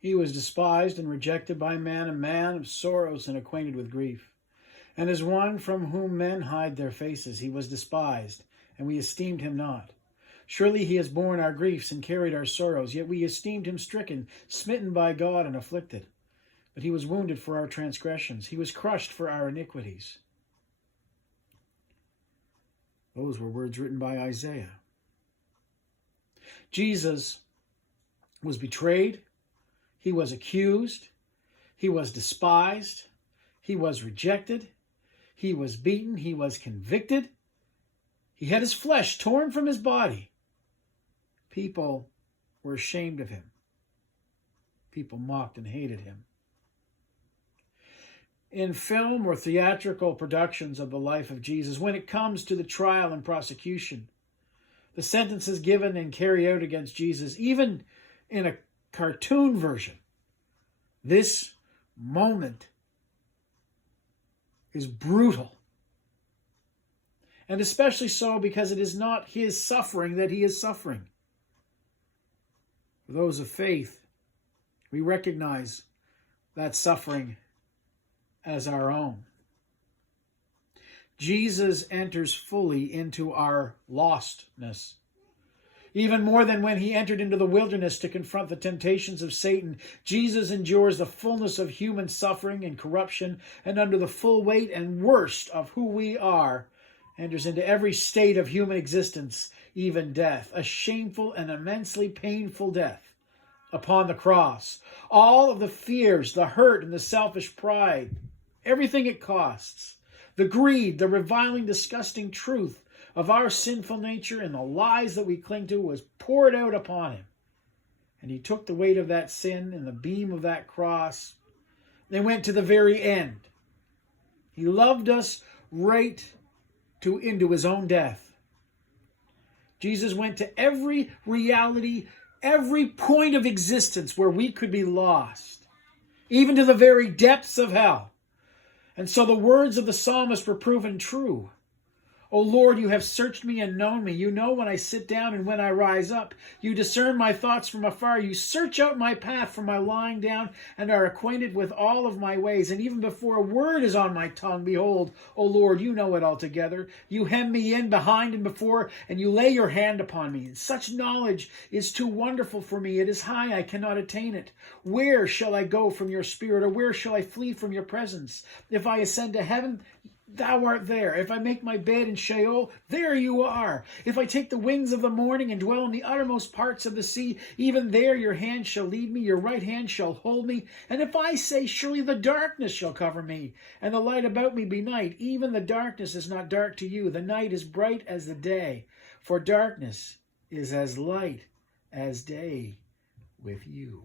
He was despised and rejected by men, a man of sorrows and acquainted with grief. And as one from whom men hide their faces, he was despised, and we esteemed him not. Surely he has borne our griefs and carried our sorrows, yet we esteemed him stricken, smitten by God, and afflicted. But he was wounded for our transgressions. He was crushed for our iniquities. Those were words written by Isaiah. Jesus was betrayed. He was accused. He was despised. He was rejected. He was beaten. He was convicted. He had his flesh torn from his body. People were ashamed of him. People mocked and hated him. In film or theatrical productions of the life of Jesus, when it comes to the trial and prosecution, the sentences given and carried out against Jesus, even in a cartoon version, this moment is brutal. And especially so because it is not his suffering that he is suffering. For those of faith, we recognize that suffering as our own. Jesus enters fully into our lostness. Even more than when he entered into the wilderness to confront the temptations of Satan, Jesus endures the fullness of human suffering and corruption, and under the full weight and worst of who we are, enters into every state of human existence, even death, a shameful and immensely painful death upon the cross. All of the fears, the hurt, and the selfish pride, everything it costs, the greed, the reviling, disgusting truth of our sinful nature and the lies that we cling to was poured out upon him. And he took the weight of that sin and the beam of that cross. They went to the very end. He loved us right into his own death. Jesus went to every reality, every point of existence where we could be lost, even to the very depths of hell. And so the words of the psalmist were proven true. O Lord, you have searched me and known me. You know when I sit down and when I rise up. You discern my thoughts from afar. You search out my path from my lying down and are acquainted with all of my ways. And even before a word is on my tongue, behold, O Lord, you know it altogether. You hem me in behind and before, and you lay your hand upon me. Such knowledge is too wonderful for me. It is high, I cannot attain it. Where shall I go from your spirit, or where shall I flee from your presence? If I ascend to heaven, thou art there. If I make my bed in Sheol, there you are. If I take the wings of the morning and dwell in the uttermost parts of the sea, even there your hand shall lead me, your right hand shall hold me. And if I say, surely the darkness shall cover me, and the light about me be night, even the darkness is not dark to you. The night is bright as the day, for darkness is as light as day with you.